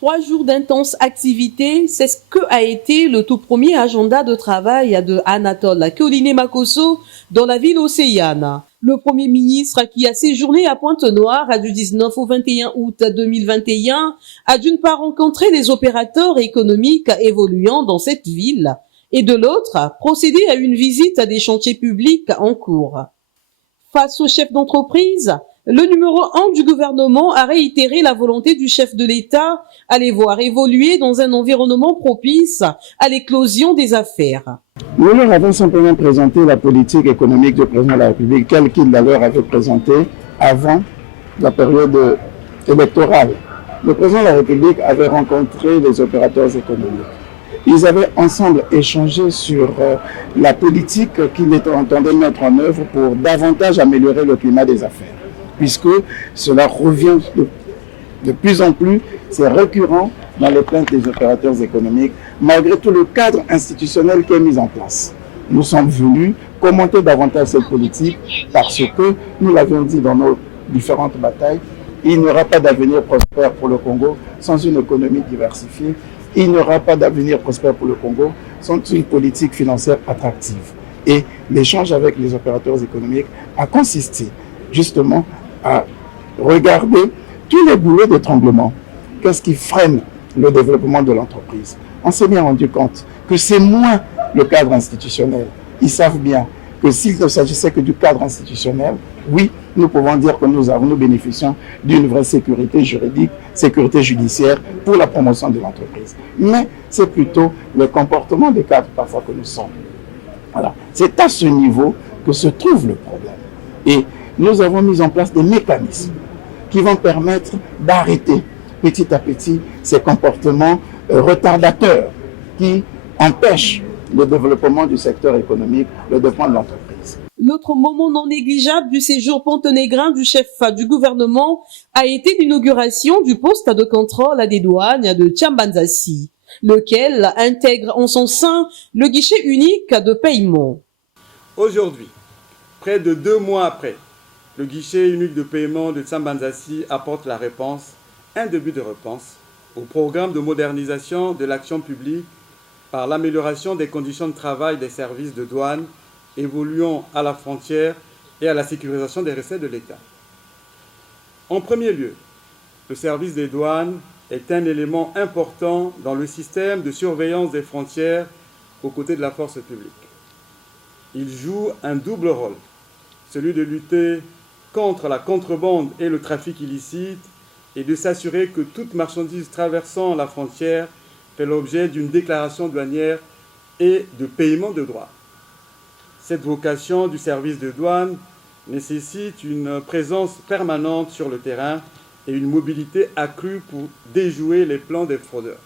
3 jours d'intense activité, c'est ce que a été le tout premier agenda de travail de Anatole Koliné-Makosso dans la ville océane. Le Premier ministre qui a séjourné à Pointe-Noire du 19 au 21 août 2021 a d'une part rencontré les opérateurs économiques évoluant dans cette ville et de l'autre procédé à une visite des chantiers publics en cours. Face au chef d'entreprise, le numéro 1 du gouvernement a réitéré la volonté du chef de l'État à les voir évoluer dans un environnement propice à l'éclosion des affaires. Nous leur avons simplement présenté la politique économique du président de la République, telle qu'il leur avait présentée avant la période électorale. Le président de la République avait rencontré les opérateurs économiques. Ils avaient ensemble échangé sur la politique qu'ils entendaient mettre en œuvre pour davantage améliorer le climat des affaires, puisque cela revient de plus en plus, c'est récurrent dans les plaintes des opérateurs économiques, malgré tout le cadre institutionnel qui est mis en place. Nous sommes venus commenter davantage cette politique parce que, nous l'avions dit dans nos différentes batailles, il n'y aura pas d'avenir prospère pour le Congo sans une économie diversifiée. Il n'y aura pas d'avenir prospère pour le Congo sans une politique financière attractive. Et l'échange avec les opérateurs économiques a consisté justement à regarder tous les boulets d'étranglement. Qu'est-ce qui freine le développement de l'entreprise? On s'est bien rendu compte que c'est moins le cadre institutionnel. Ils savent bien que s'il ne s'agissait que du cadre institutionnel, oui, nous pouvons dire que nous bénéficions d'une vraie sécurité juridique, sécurité judiciaire pour la promotion de l'entreprise. Mais c'est plutôt le comportement des cadres parfois que nous sommes. Voilà. C'est à ce niveau que se trouve le problème. Et nous avons mis en place des mécanismes qui vont permettre d'arrêter petit à petit ces comportements retardateurs qui empêchent le développement du secteur économique, le développement de l'entreprise. L'autre moment non négligeable du séjour pontenégrin du chef du gouvernement a été l'inauguration du poste de contrôle des douanes de Tchambanzassi, lequel intègre en son sein le guichet unique de paiement. Aujourd'hui, près de 2 mois après, le guichet unique de paiement de Tchambanzassi apporte la réponse, un début de réponse, au programme de modernisation de l'action publique par l'amélioration des conditions de travail des services de douane évoluant à la frontière et à la sécurisation des recettes de l'État. En premier lieu, le service des douanes est un élément important dans le système de surveillance des frontières aux côtés de la force publique. Il joue un double rôle, celui de lutter contre la contrebande et le trafic illicite et de s'assurer que toute marchandise traversant la frontière fait l'objet d'une déclaration douanière et de paiement de droits. Cette vocation du service de douane nécessite une présence permanente sur le terrain et une mobilité accrue pour déjouer les plans des fraudeurs.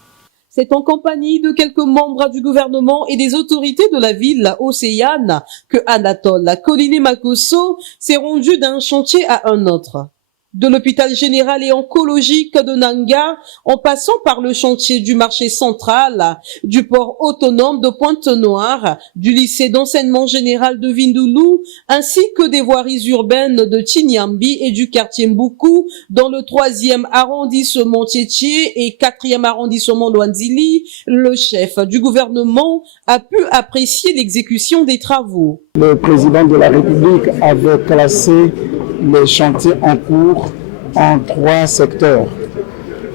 C'est en compagnie de quelques membres du gouvernement et des autorités de la ville océane que Anatole Koliné-Makosso s'est rendu d'un chantier à un autre. De l'hôpital général et oncologique de Nanga, en passant par le chantier du marché central, du port autonome de Pointe-Noire, du lycée d'enseignement général de Vindoulou, ainsi que des voiries urbaines de Chinyambi et du quartier Mboukou, dans le 3e arrondissement Tietché et 4e arrondissement Luanzili, le chef du gouvernement a pu apprécier l'exécution des travaux. Le président de la République avait classé les chantiers en cours en 3 secteurs.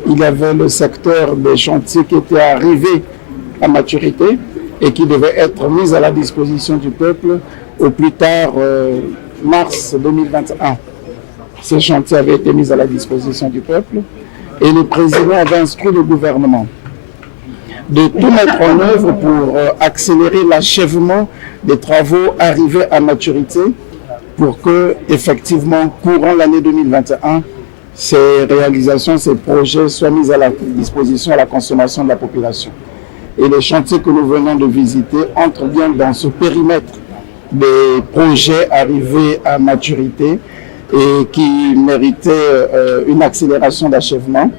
Il y avait le secteur des chantiers qui étaient arrivés à maturité et qui devaient être mis à la disposition du peuple au plus tard mars 2021. Ces chantiers avaient été mis à la disposition du peuple et le président avait instruit le gouvernement de tout mettre en œuvre pour accélérer l'achèvement des travaux arrivés à maturité pour que, effectivement, courant l'année 2021, ces réalisations, ces projets soient mis à la disposition, à la consommation de la population. Et les chantiers que nous venons de visiter entrent bien dans ce périmètre des projets arrivés à maturité et qui méritaient une accélération d'achèvement.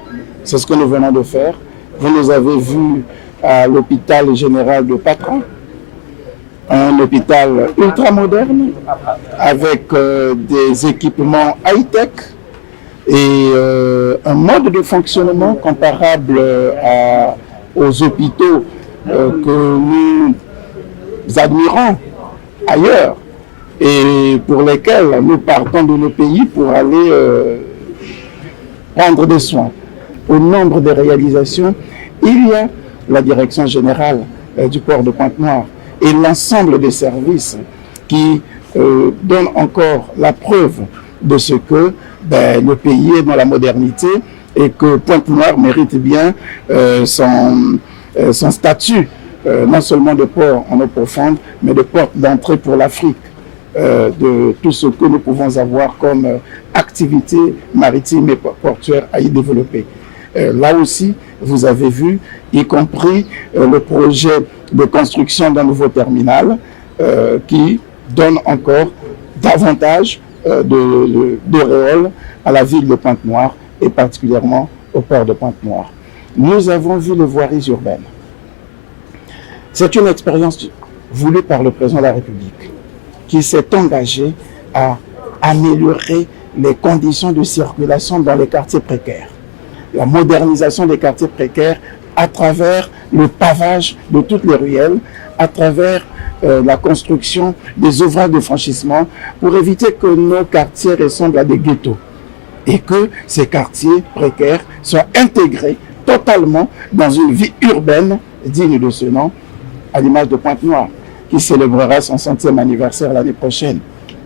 C'est ce que nous venons de faire. Vous nous avez vus à l'hôpital général de Patra, un hôpital ultramoderne avec des équipements high-tech et un mode de fonctionnement comparable aux hôpitaux que nous admirons ailleurs et pour lesquels nous partons de nos pays pour aller prendre des soins. Au nombre de réalisations, il y a la direction générale du port de Pointe-Noire et l'ensemble des services qui donnent encore la preuve de ce que le pays est dans la modernité et que Pointe-Noire mérite bien son statut, non seulement de port en eau profonde, mais de porte d'entrée pour l'Afrique, de tout ce que nous pouvons avoir comme activité maritime et portuaire à y développer. Là aussi, vous avez vu, y compris le projet de construction d'un nouveau terminal qui donne encore davantage d'auréole à la ville de Pointe-Noire et particulièrement au port de Pointe-Noire. Nous avons vu les voiries urbaines. C'est une expérience voulue par le président de la République qui s'est engagé à améliorer les conditions de circulation dans les quartiers précaires. La modernisation des quartiers précaires à travers le pavage de toutes les ruelles, à travers la construction des ouvrages de franchissement pour éviter que nos quartiers ressemblent à des ghettos et que ces quartiers précaires soient intégrés totalement dans une vie urbaine digne de ce nom, à l'image de Pointe-Noire, qui célébrera son 100e anniversaire l'année prochaine.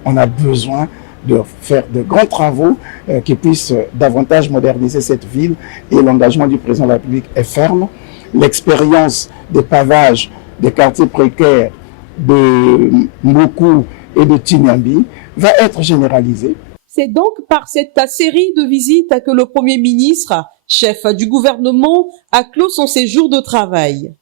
On a besoin de faire de grands travaux qui puissent davantage moderniser cette ville et l'engagement du président de la République est ferme. L'expérience des pavages des quartiers précaires de Mbokou et de Tignambi va être généralisée. C'est donc par cette série de visites que le Premier ministre, chef du gouvernement, a clos son séjour de travail.